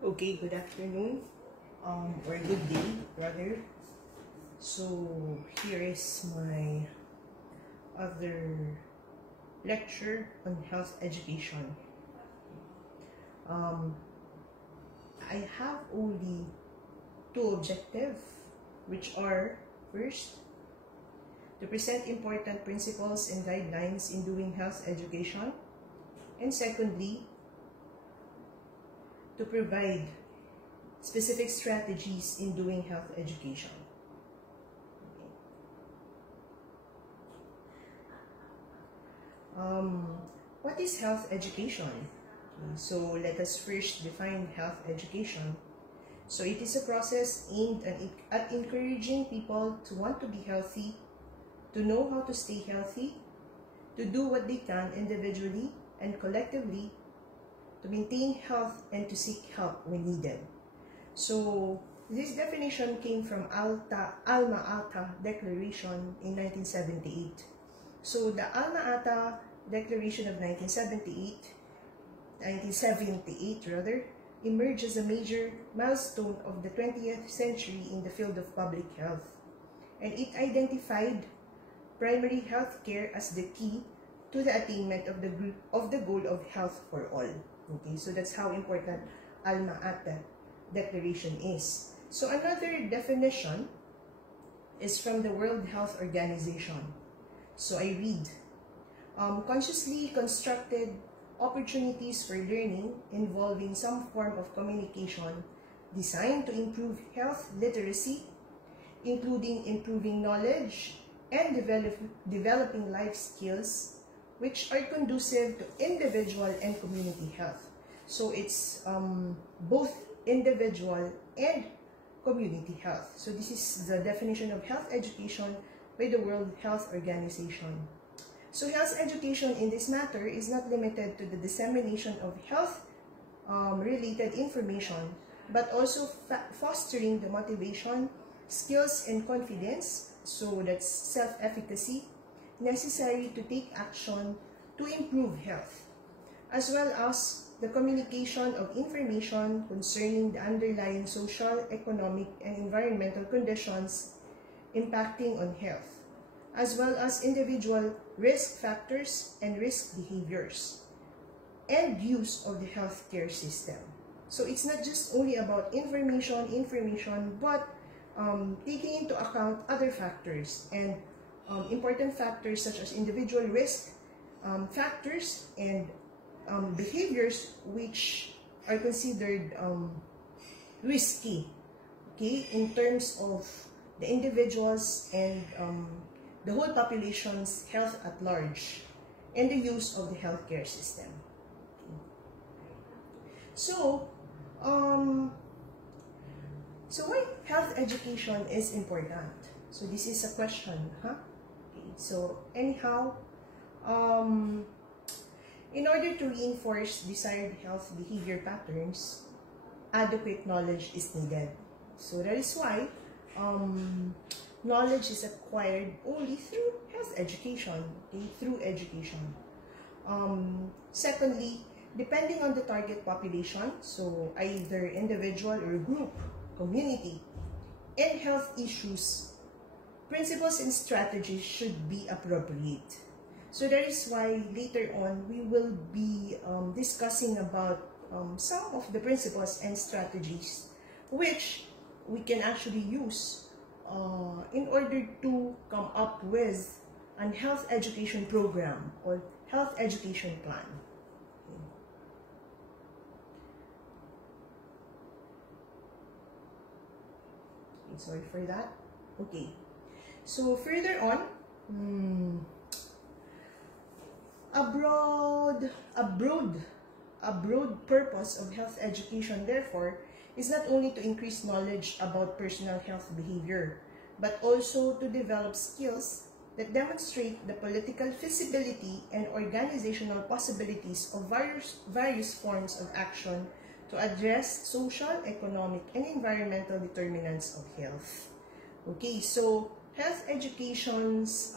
Okay, good afternoon, or good day, rather. So, here is my other lecture on health education. I have only two objectives, which are, first, to present important principles and guidelines in doing health education, and secondly, to provide specific strategies in doing health education. What is health education? So let us first define health education. So it is a process aimed at encouraging people to want to be healthy, to know how to stay healthy, to do what they can individually and collectively to maintain health and to seek help when needed. So this definition came from Alma Ata Declaration in 1978. So the Alma Ata Declaration of 1978 emerged as a major milestone of the 20th century in the field of public health, and it identified primary health care as the key to the attainment of the goal of health for all. Okay, so that's how important Alma Ata Declaration is. So another definition is from the World Health Organization. So I read, consciously constructed opportunities for learning involving some form of communication designed to improve health literacy, including improving knowledge and developing life skills which are conducive to individual and community health. So it's both individual and community health. So this is the definition of health education by the World Health Organization. So health education in this matter is not limited to the dissemination of health related information, but also fostering the motivation, skills, and confidence, so that's self-efficacy, necessary to take action to improve health, as well as the communication of information concerning the underlying social, economic, and environmental conditions impacting on health, as well as individual risk factors and risk behaviors, and use of the healthcare system. So it's not just only about information, but taking into account other factors and important factors such as individual risk factors and behaviors which are considered risky, okay, in terms of the individuals and the whole population's health at large and the use of the healthcare system. Okay. So why health education is important? So this is a question, huh? Okay. So anyhow, in order to reinforce desired health behavior patterns, adequate knowledge is needed. So that is why knowledge is acquired only through health education, okay, through education. Secondly, depending on the target population, so either individual or group, community, and health issues, principles and strategies should be appropriate. So that is why later on we will be discussing about some of the principles and strategies which we can actually use in order to come up with an health education program or health education plan. Okay, sorry for that. Okay, so further on, a broad purpose of health education, therefore, is not only to increase knowledge about personal health behavior, but also to develop skills that demonstrate the political feasibility and organizational possibilities of various forms of action to address social, economic, and environmental determinants of health. Okay, so health education's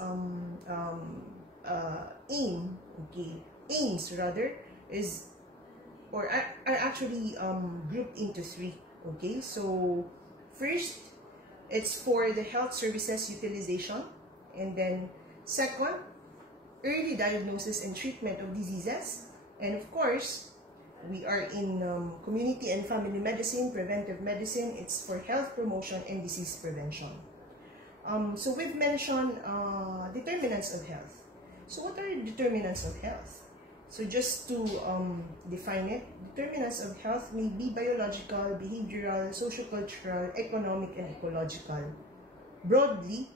aims is or are actually grouped into three. Okay, so first, it's for the health services utilization, and then second, early diagnosis and treatment of diseases, and of course, we are in community and family medicine, preventive medicine. It's for health promotion and disease prevention. So we've mentioned determinants of health. So what are determinants of health? So just to define it, determinants of health may be biological, behavioral, sociocultural, economic, and ecological. Broadly,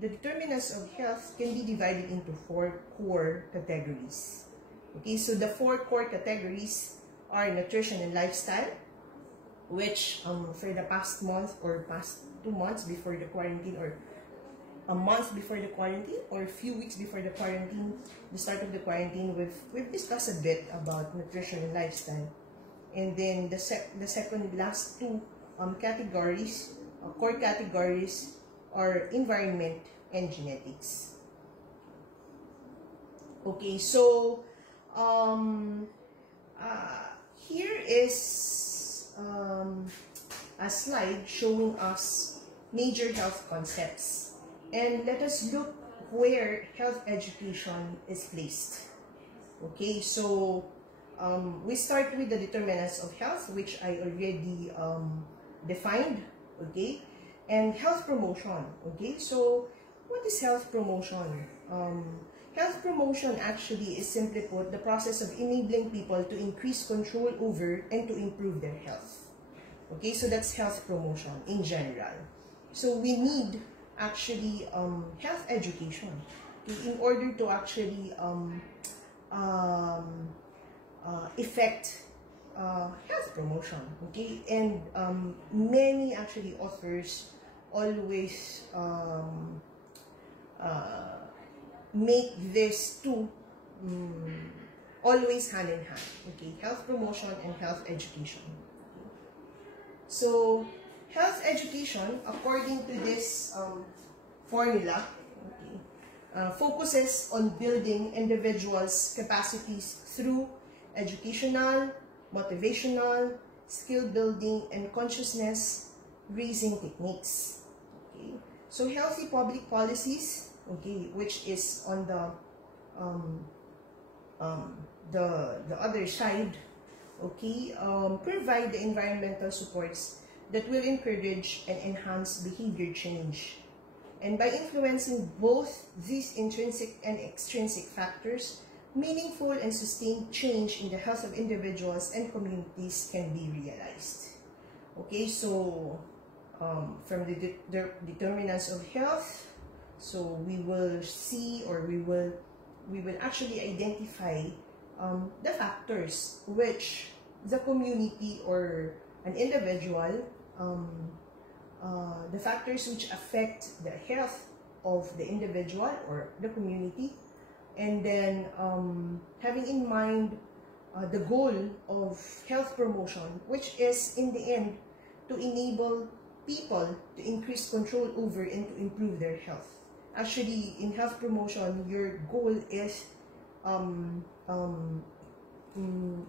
the determinants of health can be divided into 4 core categories. Okay, so the 4 core categories are nutrition and lifestyle, which for the past month or past 2 months before the quarantine, or a month before the quarantine, or a few weeks before the quarantine, the start of the quarantine, we've discussed a bit about nutrition and lifestyle. And then the second last 2 categories, core categories, are environment and genetics. Okay, so here is a slide showing us major health concepts. And let us look where health education is placed. Okay, so we start with the determinants of health, which I already defined. Okay, and health promotion. Okay, so what is health promotion? Health promotion actually is, simply put, the process of enabling people to increase control over and to improve their health. Okay, so that's health promotion in general. So we need actually health education in order to actually effect health promotion. Okay, and many actually authors always make this two always hand in hand. Okay, health promotion and health education. So health education, according to this formula, okay, focuses on building individuals' capacities through educational, motivational, skill building, and consciousness raising techniques. Okay, so healthy public policies, okay, which is on the other side, okay, provide the environmental supports that will encourage and enhance behavior change. And by influencing both these intrinsic and extrinsic factors, meaningful and sustained change in the health of individuals and communities can be realized. Okay, so from the determinants of health, so we will see, or we will actually identify the factors which the community or an individual, the factors which affect the health of the individual or the community, and then having in mind the goal of health promotion, which is in the end to enable people to increase control over and to improve their health. Actually, in health promotion, your goal is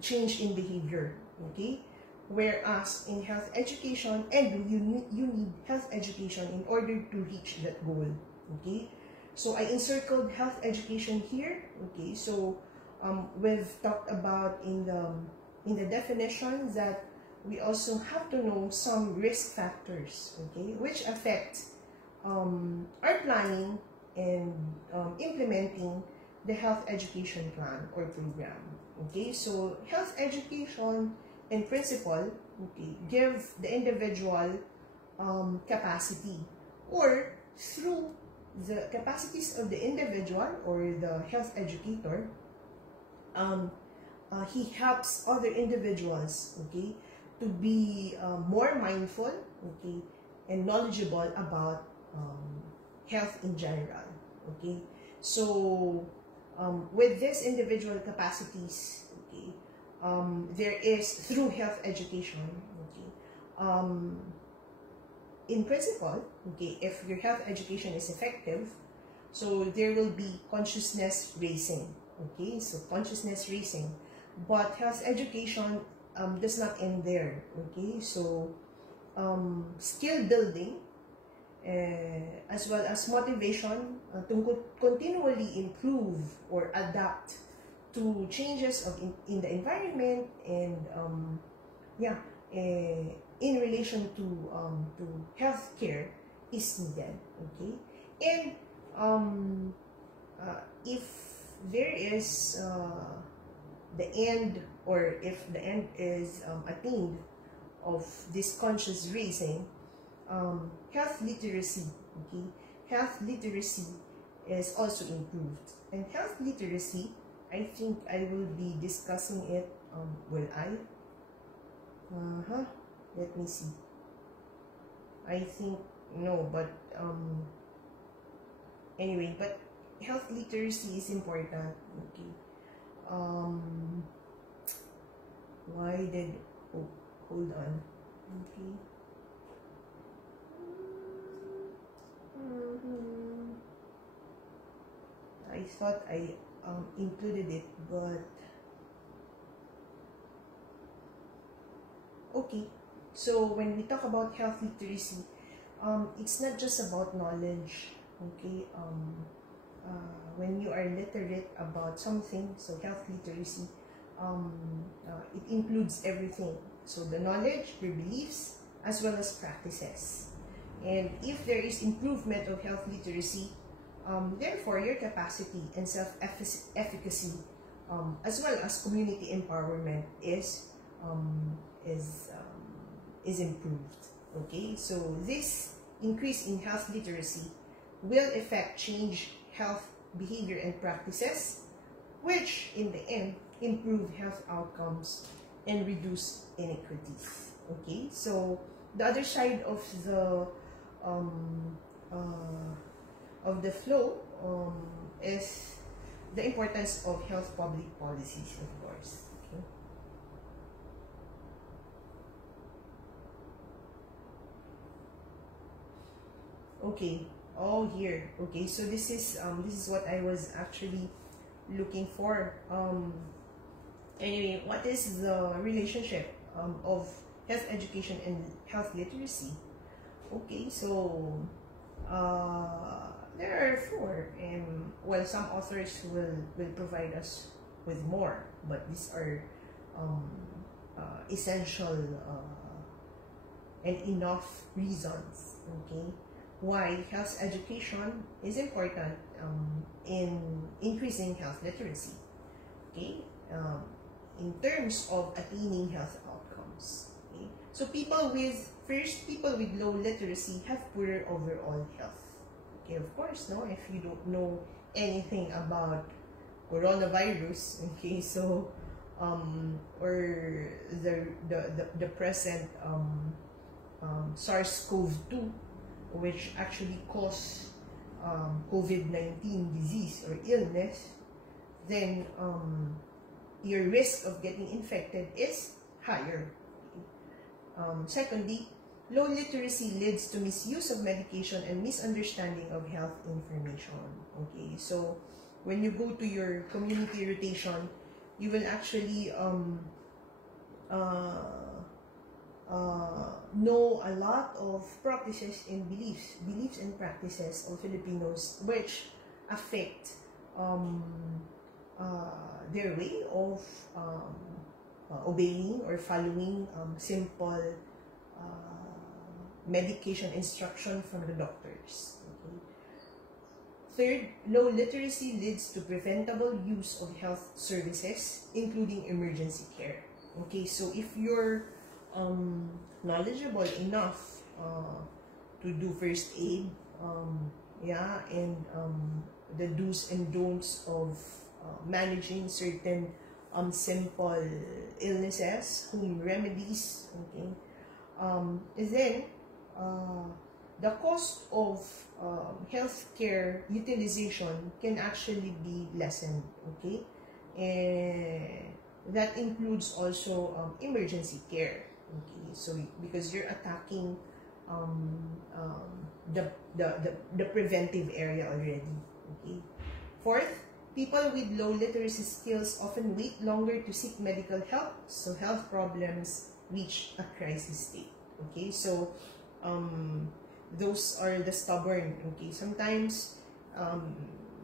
change in behavior, okay? Whereas in health education, and you need health education in order to reach that goal, okay? So I encircled health education here, okay? So we've talked about in the definition that we also have to know some risk factors, okay, which affect our planning and implementing the health education plan or program. Okay, so health education in principle, okay, give the individual capacity, or through the capacities of the individual or the health educator, he helps other individuals, okay, to be more mindful, okay, and knowledgeable about health in general. Okay, so with these individual capacities, okay, there is, through health education, okay, in principle, okay, if your health education is effective, so there will be consciousness raising. Okay, so consciousness raising. But health education does not end there. Okay, so skill building as well as motivation to continually improve or adapt to changes in the environment, and yeah, in relation to healthcare is needed. Okay, and if there is the end, or if the end is attained of this conscious raising, health literacy, okay, health literacy is also improved. And health literacy, I think I will be discussing it, will I? Let me see. I think no, but anyway, but health literacy is important, okay. Why did, oh, hold on, okay. I thought I included it, but okay. So when we talk about health literacy, it's not just about knowledge, okay. When you are literate about something, so health literacy, it includes everything. So the knowledge, the beliefs, as well as practices. And if there is improvement of health literacy, therefore your capacity and self-efficacy, as well as community empowerment is improved. Okay, so this increase in health literacy will affect change health behavior and practices, which in the end improve health outcomes and reduce inequities. Okay, so the other side of the flow is the importance of health public policies, of course. Okay, all here. Okay, so this is what I was actually looking for. Anyway, what is the relationship of health education and health literacy? Okay, so there are four, and well, some authors will provide us with more, but these are essential and enough reasons, okay, why health education is important in increasing health literacy, okay, in terms of attaining health outcomes. Okay? So people with low literacy have poorer overall health. Okay, of course, no, if you don't know anything about coronavirus, okay, so or the present SARS-CoV-2, which actually cause COVID-19 disease or illness, then your risk of getting infected is higher. Secondly, low literacy leads to misuse of medication and misunderstanding of health information. Okay, so when you go to your community rotation, you will actually know a lot of practices and beliefs and practices of Filipinos, which affect their way of obeying or following simple medication instruction from the doctors. Okay. Third, low literacy leads to preventable use of health services, including emergency care. Okay, so if you're knowledgeable enough to do first aid, yeah, and the do's and don'ts of managing certain simple illnesses, home remedies, okay, then the cost of healthcare utilization can actually be lessened, okay, and that includes also emergency care, okay, so because you're attacking the preventive area already, okay. Fourth, People with low literacy skills often wait longer to seek medical help, so health problems reach a crisis state. Okay, so those are the stubborn. Okay, sometimes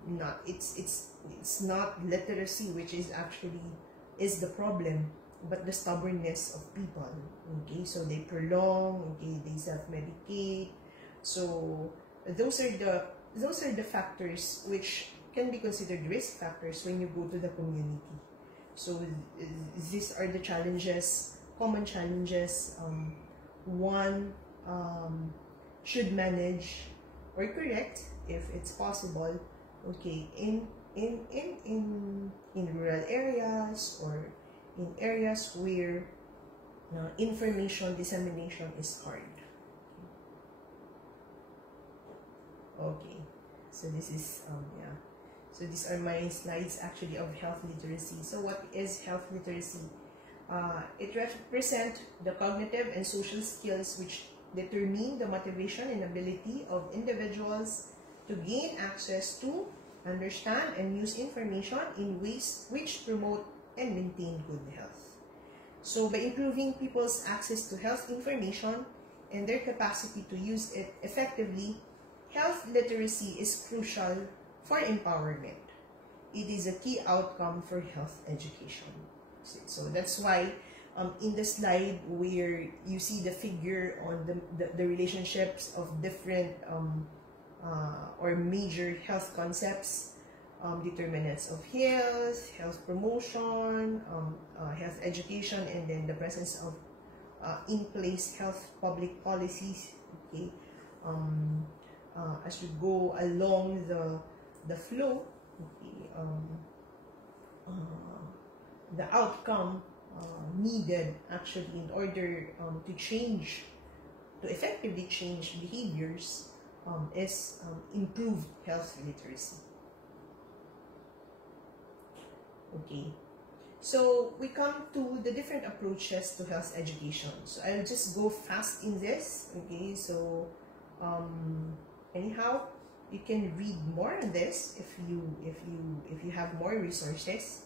not it's not literacy which is actually is the problem, but the stubbornness of people. Okay, so they prolong. Okay, they self-medicate. So those are the factors which can be considered risk factors when you go to the community. So these are the challenges, common challenges one should manage or correct if it's possible. Okay, in rural areas or in areas where information dissemination is hard. Okay, so this is yeah. So these are my slides actually of health literacy. So what is health literacy? It represents the cognitive and social skills which determine the motivation and ability of individuals to gain access to, understand, and use information in ways which promote and maintain good health. So by improving people's access to health information and their capacity to use it effectively, health literacy is crucial for empowerment. It is a key outcome for health education. So that's why in the slide where you see the figure on the relationships of different or major health concepts, determinants of health, health promotion, health education, and then the presence of in-place health public policies. Okay, as we go along the flow, okay, the outcome needed actually in order to effectively change behaviors is improved health literacy. Okay, so we come to the different approaches to health education. So I'll just go fast in this. Okay, so anyhow, you can read more on this if you have more resources.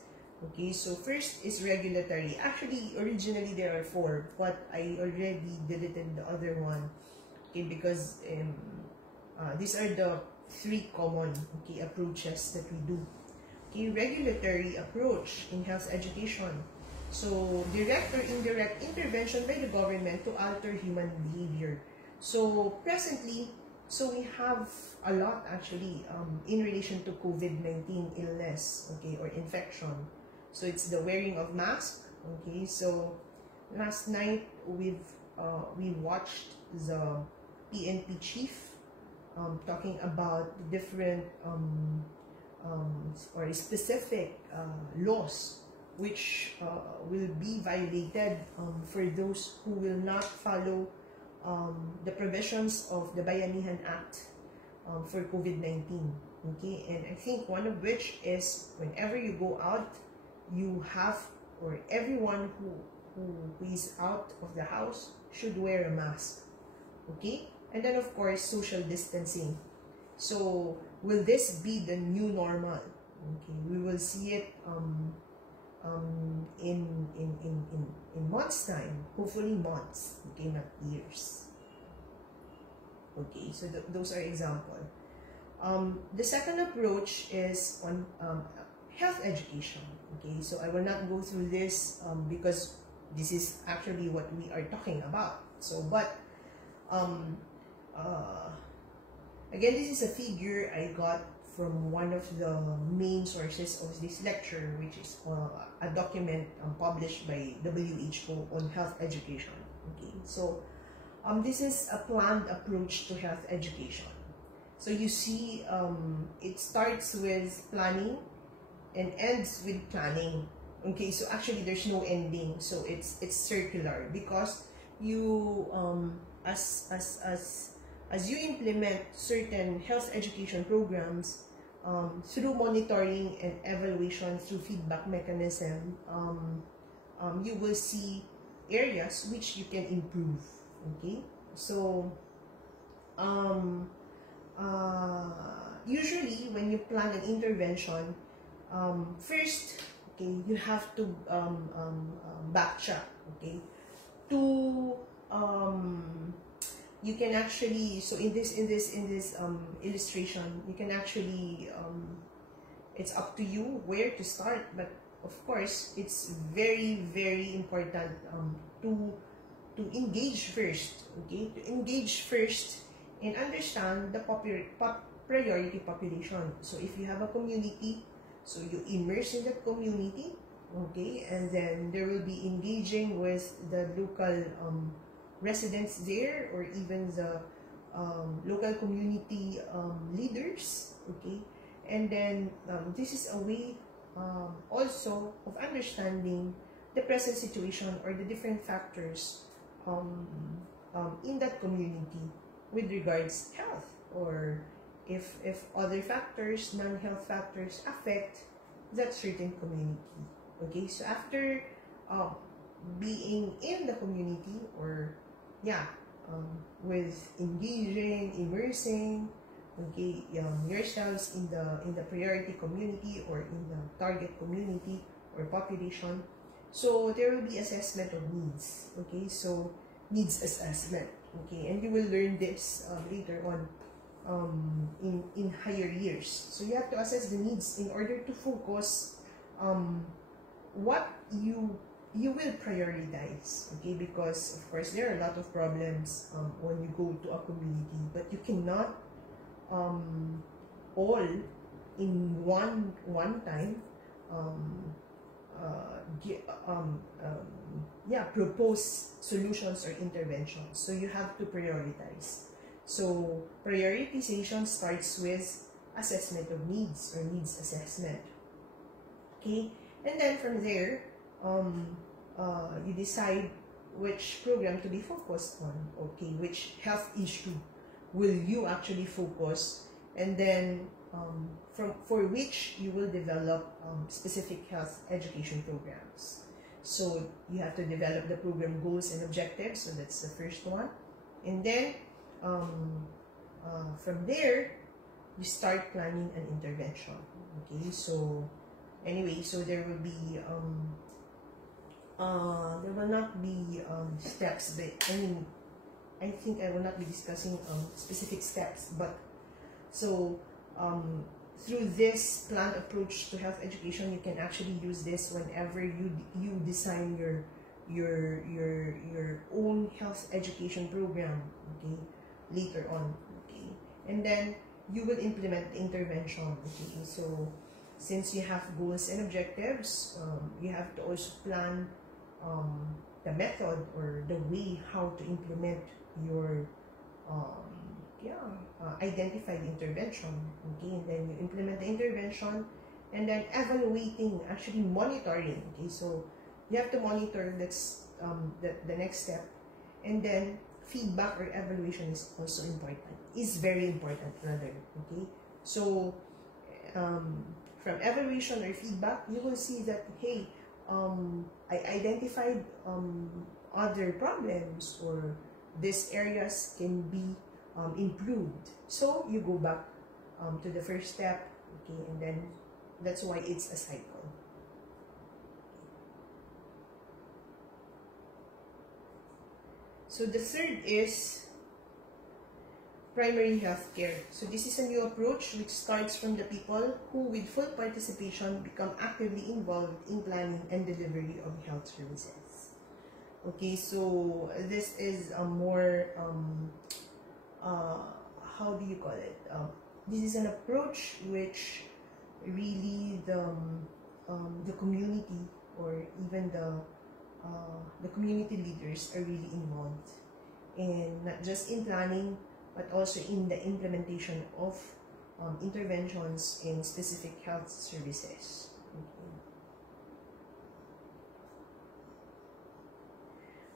Okay, so first is regulatory. Actually, originally there are 4, but I already deleted the other one. Okay, because these are the 3 common approaches that we do. Okay, regulatory approach in health education. So direct or indirect intervention by the government to alter human behavior. So presently, we have a lot actually in relation to COVID-19 illness, okay, or infection. So it's the wearing of masks. Okay, so last night we watched the PNP chief talking about different or specific laws which will be violated for those who will not follow the provisions of the Bayanihan Act for COVID-19. Okay, and I think one of which is whenever you go out, you have, or everyone who is out of the house should wear a mask. Okay, and then of course social distancing. So will this be the new normal? Okay, we will see it in months' time, hopefully months, okay, not years. Okay, so those are examples. The second approach is on health education. Okay, so I will not go through this because this is actually what we are talking about. So, but again, this is a figure I got from one of the main sources of this lecture, which is a document published by WHO on health education. Okay, so this is a planned approach to health education. So you see, it starts with planning and ends with planning. Okay, so actually there's no ending, so it's circular because you as you implement certain health education programs through monitoring and evaluation through feedback mechanism, you will see areas which you can improve. Okay, so usually when you plan an intervention, First, okay, you have to backtrack, okay, to you can actually, so in this illustration, you can actually it's up to you where to start, but of course it's very, very important to engage first, okay, to engage first and understand the priority population. So if you have a community, so you immerse in that community, okay, and then there will be engaging with the local residents there, or even the local community leaders, okay, and then this is a way also of understanding the present situation or the different factors in that community with regards health, or if other factors, non-health factors, affect that certain community. Okay, so after being in the community, or yeah, with engaging, immersing, okay, yourselves in the priority community or in the target community or population, so there will be assessment of needs. Okay, so needs assessment. Okay, and you will learn this later on in higher years. So you have to assess the needs in order to focus what you will prioritize. Okay, because of course there are a lot of problems when you go to a community, but you cannot all in one time propose solutions or interventions. So you have to prioritize. So prioritization starts with assessment of needs or needs assessment. Okay, and then from there you decide which program to be focused on. Okay, which health issue will you actually focus, and then for which you will develop specific health education programs. So you have to develop the program goals and objectives, so that's the first one, and then from there you start planning an intervention. Okay, so anyway, so there will be there will not be steps, but I think I will not be discussing specific steps, but so through this planned approach to health education, you can actually use this whenever you design your own health education program, okay, later on. Okay, and then you will implement the intervention. Okay, so since you have goals and objectives, you have to also plan the method or the way how to implement your identified intervention. Okay, and then you implement the intervention, and then evaluating, actually monitoring. Okay, so you have to monitor, that's the next step, and then feedback or evaluation is also important, is very important rather. Okay, so from evaluation or feedback, you will see that, hey, I identified other problems, or these areas can be improved. So you go back to the first step, okay, and then that's why it's a cycle. So the third is primary health care. So this is a new approach which starts from the people who, with full participation, become actively involved in planning and delivery of health services. Okay, so this is a more how do you call it? This is an approach which really the community, or even the community leaders are really involved in, not just in planning, but also in the implementation of interventions in specific health services.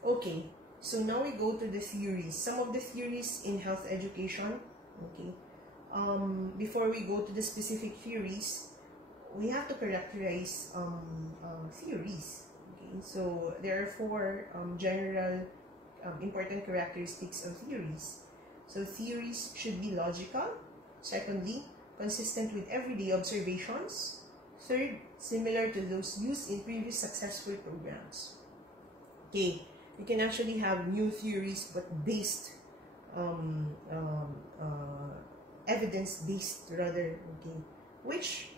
Okay, so now we go to the theories. Some of the theories in health education. Okay, before we go to the specific theories, we have to characterize theories. Okay, so there are four general important characteristics of theories. So theories should be logical. Secondly, consistent with everyday observations. Third, similar to those used in previous successful programs. Okay, you can actually have new theories but based, evidence-based rather, okay, which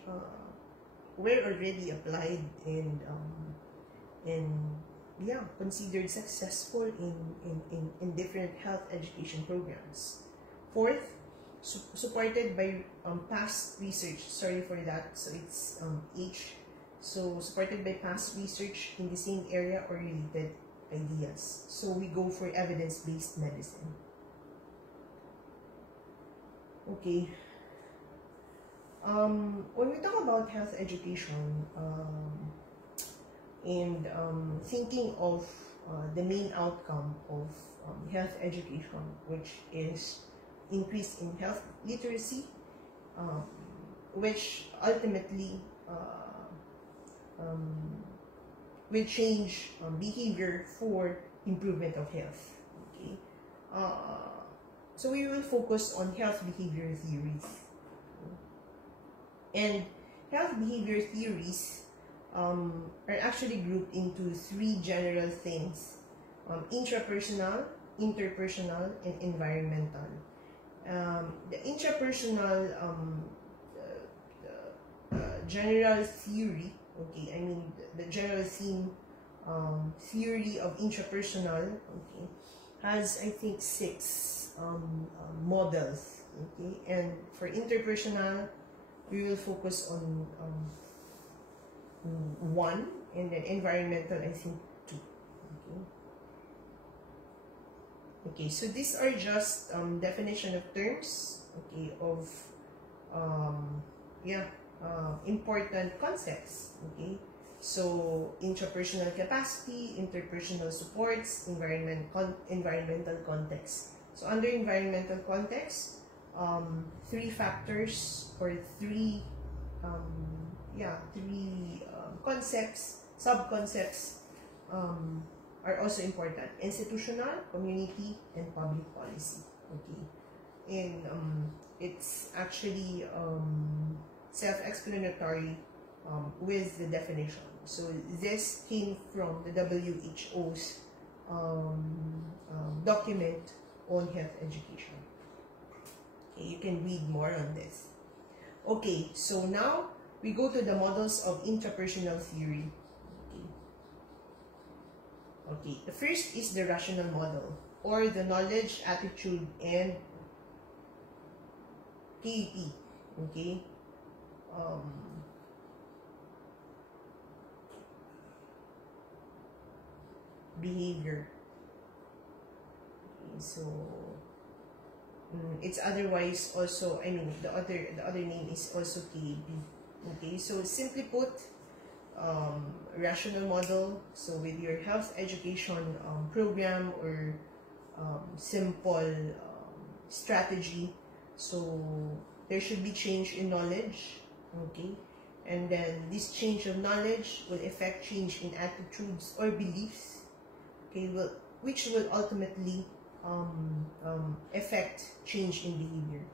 were already applied and yeah, considered successful in different health education programs. Fourth, supported by past research. Sorry for that. So it's H. So supported by past research in the same area or related ideas. So we go for evidence-based medicine. Okay. When we talk about health education, and thinking of the main outcome of health education, which is increase in health literacy, which ultimately will change behavior for improvement of health. Okay, so we will focus on health behavior theories, and health behavior theories are actually grouped into three general things: intrapersonal, interpersonal, and environmental. The intrapersonal general theory, okay, I mean the general theme theory of intrapersonal, okay, has I think 6 models, okay, and for interpersonal we will focus on 1, and then environmental I think 2. Okay. Okay, so these are just definition of terms, okay, of important concepts. Okay, so intrapersonal capacity, interpersonal supports, environmental context. So under environmental context, 3 factors or 3 concepts, sub-concepts are also important: institutional, community, and public policy. Okay, and it's actually self-explanatory with the definition. So this came from the WHO's document on health education. Okay, you can read more on this. Okay, so now we go to the models of intrapersonal theory. Okay, the first is the rational model, or the knowledge, attitude, and KEP. Okay, behavior. Okay, so it's otherwise also, I mean, the other name is also KEP. Okay, so simply put, rational model. So with your health education program or simple strategy, so there should be change in knowledge. Okay, and then this change of knowledge will affect change in attitudes or beliefs. Okay, which will ultimately affect change in behavior.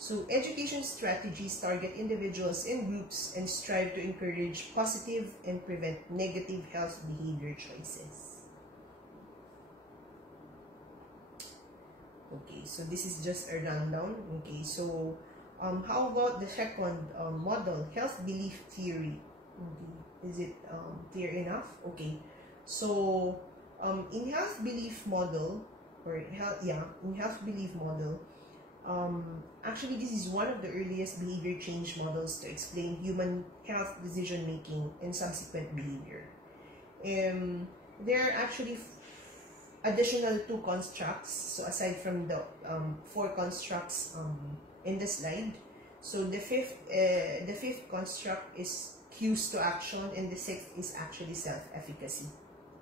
So education strategies target individuals and groups and strive to encourage positive and prevent negative health behavior choices. Okay, so this is just a rundown. Okay, so how about the second model, health belief theory? Okay. Is it clear enough? Okay, so in health belief model, in health belief model, actually this is one of the earliest behavior change models to explain human health decision making and subsequent behavior. There are actually additional 2 constructs, so aside from the 4 constructs in the slide. So the fifth construct is cues to action, and the 6th is actually self-efficacy.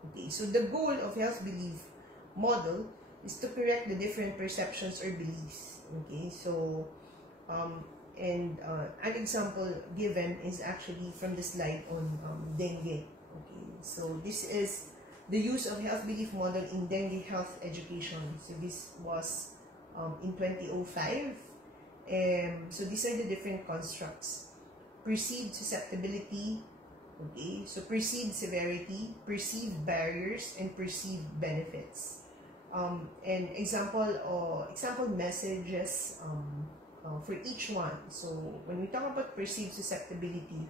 Okay, so the goal of health belief model is to correct the different perceptions or beliefs. Okay, so an example given is actually from the slide on dengue. Okay, so this is the use of health belief model in dengue health education. So this was in 2005. So these are the different constructs. perceived susceptibility, okay, so perceived severity, perceived barriers, and perceived benefits. And example messages for each one. So when we talk about perceived susceptibility,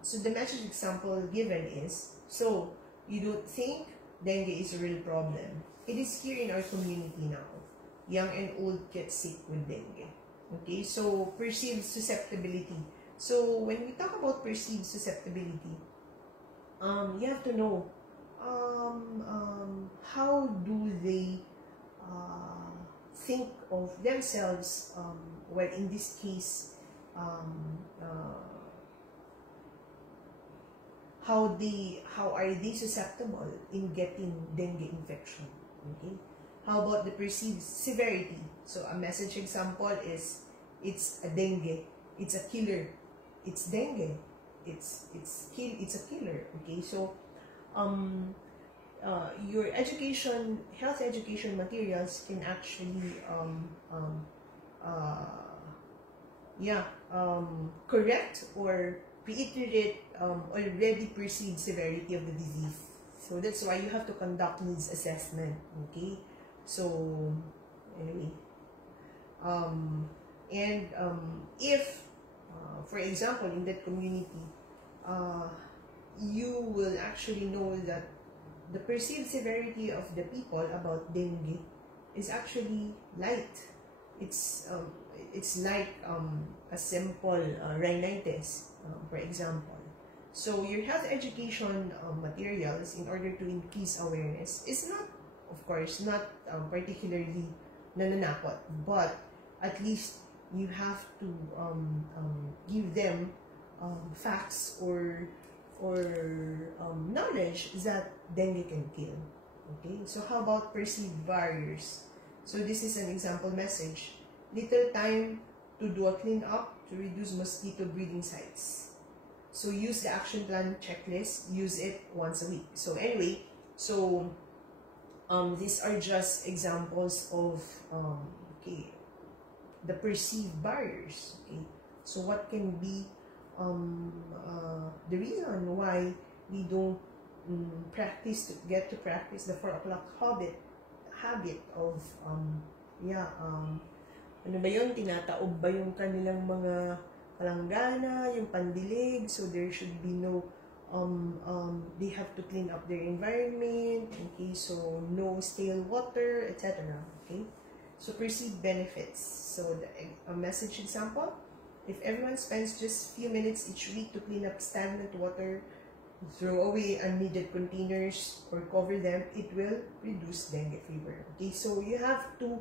so the message example given is, so you don't think dengue is a real problem. It is here in our community now. Young and old get sick with dengue. Okay, so perceived susceptibility. So when we talk about perceived susceptibility, you have to know how do they think of themselves, well, in this case, how are they susceptible in getting dengue infection. Okay, how about the perceived severity? So a message example is, it's a dengue, it's a killer, it's dengue, it's a killer. Okay, so your health education materials can actually correct or reiterate already perceived severity of the disease. So that's why you have to conduct needs assessment. Okay, so anyway, if for example in that community, you will actually know that the perceived severity of the people about dengue is actually light. It's like a simple rhinitis, for example. So your health education materials, in order to increase awareness, is not, of course, not particularly nananakot, but at least you have to give them facts or knowledge that dengue can kill. Okay, so how about perceived barriers? So this is an example message. Little time to do a clean up to reduce mosquito breeding sites. So use the action plan checklist, use it once a week. So anyway, so these are just examples of okay, the perceived barriers. Okay, so what can be the reason why we don't get to practice the 4 o'clock habit of ano ba yun, tinataob ba yung kanilang mga kalanggana, yung pandilig, so there should be no they have to clean up their environment, okay, so no stale water, etc. Okay, so perceived benefits. So a message example: if everyone spends just few minutes each week to clean up stagnant water, throw away unneeded containers, or cover them, it will reduce dengue fever. Okay, so you have to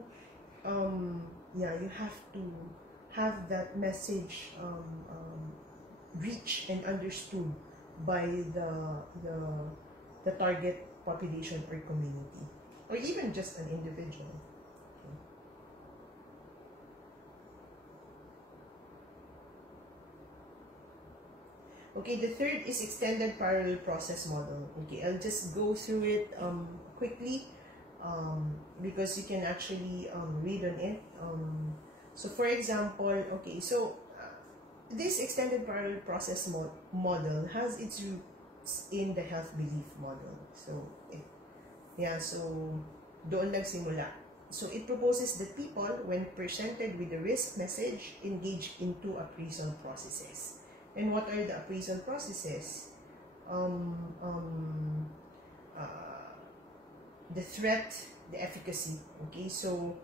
you have to have that message reach and understood by the target population or community, or even just an individual. Okay, the third is extended parallel process model. Okay, I'll just go through it quickly because you can actually read on it. So for example, okay, so this extended parallel process model has its roots in the health belief model. So so doon nagsimula. So it proposes that people, when presented with a risk message, engage into appraisal processes. And what are the appraisal processes? The threat, the efficacy. Okay, so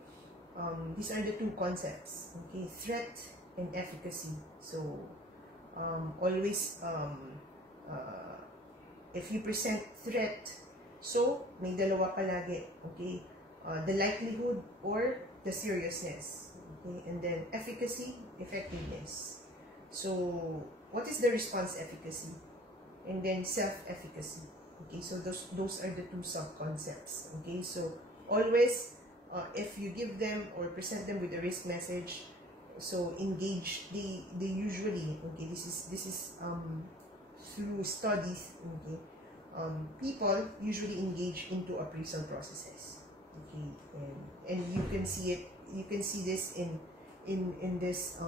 these are the two concepts. Okay, threat and efficacy. So always if you present threat, so may dalawa palagi. Okay, the likelihood or the seriousness. Okay, and then efficacy, effectiveness. So what is the response efficacy? And then self-efficacy. Okay, so those are the two sub-concepts. Okay, so always if you give them or present them with a risk message, so engage, they usually, okay, this is through studies, okay, people usually engage into appraisal processes. Okay, and you can see it, you can see this in this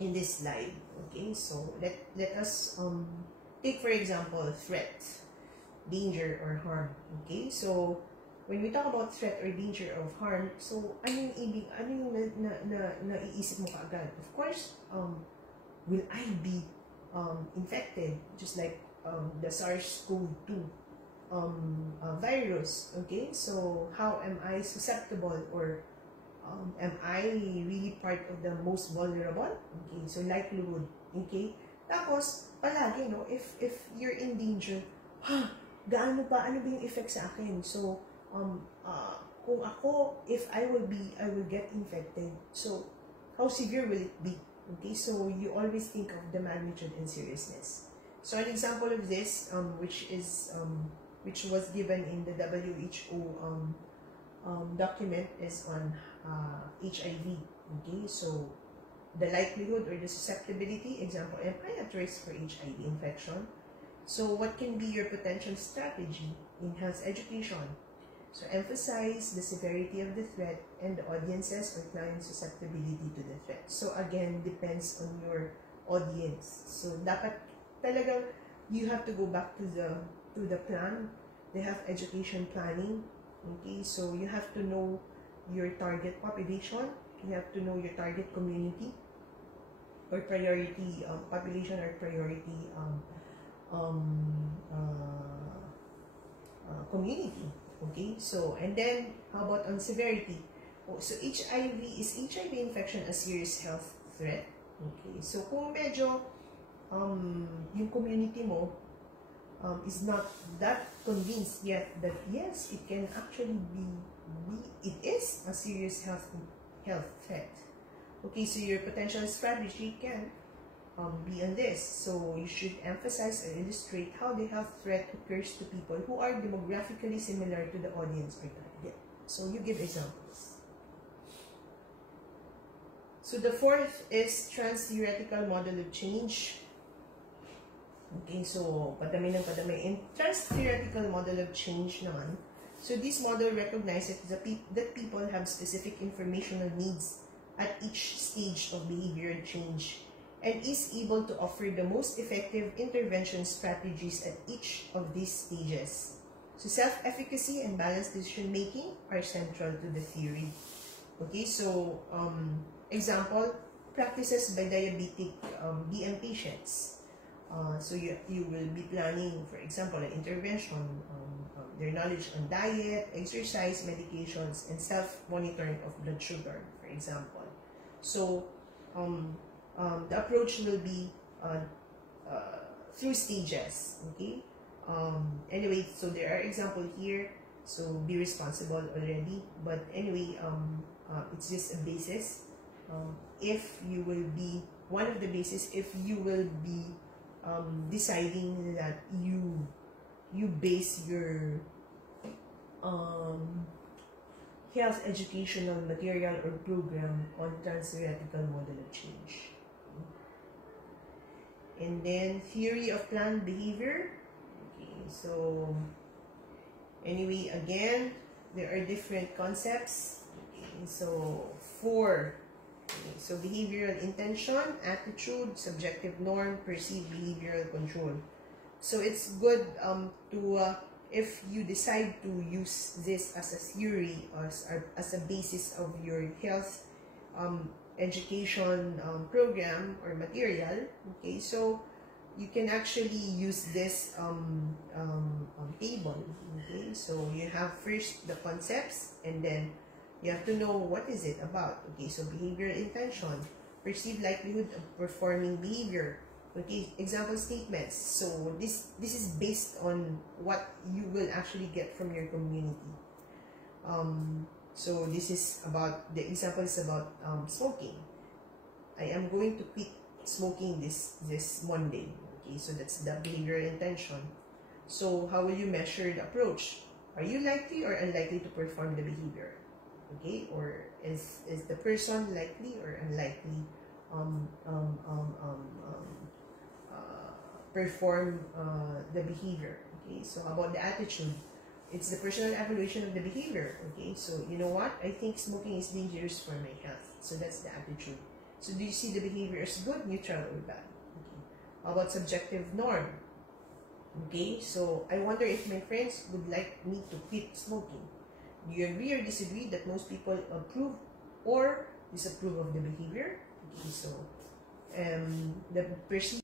in this slide. Okay, so let us take for example threat, danger, or harm. Okay, so when we talk about threat or danger of harm, so ano yung naiisip mo kaagad? Of course, will I be infected just like the SARS-CoV-2 virus? Okay, so how am I susceptible, or am I really part of the most vulnerable? Okay, so likelihood. Okay, tapos palagi, no, if you're in danger, gaano pa, ano ba yung effect sa akin? So kung ako, if I will get infected, so how severe will it be? Okay, so you always think of the magnitude and seriousness. So an example of this, which was given in the WHO document, is on HIV. Okay, so the likelihood or the susceptibility, example, am I at risk for HIV infection? So what can be your potential strategy in health education? So emphasize the severity of the threat and the audience's or client's susceptibility to the threat. So again, depends on your audience. So dapat talaga you have to go back to the plan. They have education planning. Okay, so you have to know your target population. You have to know your target community or priority population or priority community. Okay, so and then how about on severity? So is HIV infection a serious health threat? Okay, so kung medyo yung community mo is not that convinced yet that yes, it can actually it is a serious health threat. Okay, so your potential strategy can be on this. So you should emphasize or illustrate how the health threat occurs to people who are demographically similar to the audience or target. So you give examples. So the fourth is trans-theoretical model of change. Okay, so padami ng padami. In trans-theoretical model of change naman, so this model recognizes that people have specific informational needs at each stage of behavioral change, and is able to offer the most effective intervention strategies at each of these stages. So self-efficacy and balanced decision-making are central to the theory. Okay, so example, practices by diabetic DM patients. So you will be planning, for example, an intervention, their knowledge on diet, exercise, medications, and self-monitoring of blood sugar, for example. So the approach will be through stages. Okay. Anyway, so there are examples here. So be responsible already. But anyway, it's just a basis. If you will be one of the basis, if you will be deciding that you base your health educational material or program on trans-theoretical model of change. And then theory of planned behavior. Okay, so anyway, again, there are different concepts. Okay, so four. Okay, so behavioral intention, attitude, subjective norm, perceived behavioral control. So it's good to if you decide to use this as a theory or as a basis of your health education program or material. Okay, so you can actually use this table. Okay, so you have first the concepts, and then you have to know what is it about. Okay, so behavioral intention, perceived likelihood of performing behavior. Okay, example statements. So this is based on what you will actually get from your community. So this is about, the example is about smoking. I am going to quit smoking this Monday. Okay, so that's the behavioral intention. So how will you measure the approach? Are you likely or unlikely to perform the behavior? Okay, or is the person likely or unlikely perform the behavior? Okay, so about the attitude, it's the personal evaluation of the behavior. Okay, so you know what, I think smoking is dangerous for my health, so that's the attitude. So do you see the behavior as good, neutral, or bad? Okay. How about subjective norm? Okay, so I wonder if my friends would like me to quit smoking. Do you agree or disagree that most people approve or disapprove of the behavior? Okay, so the perceived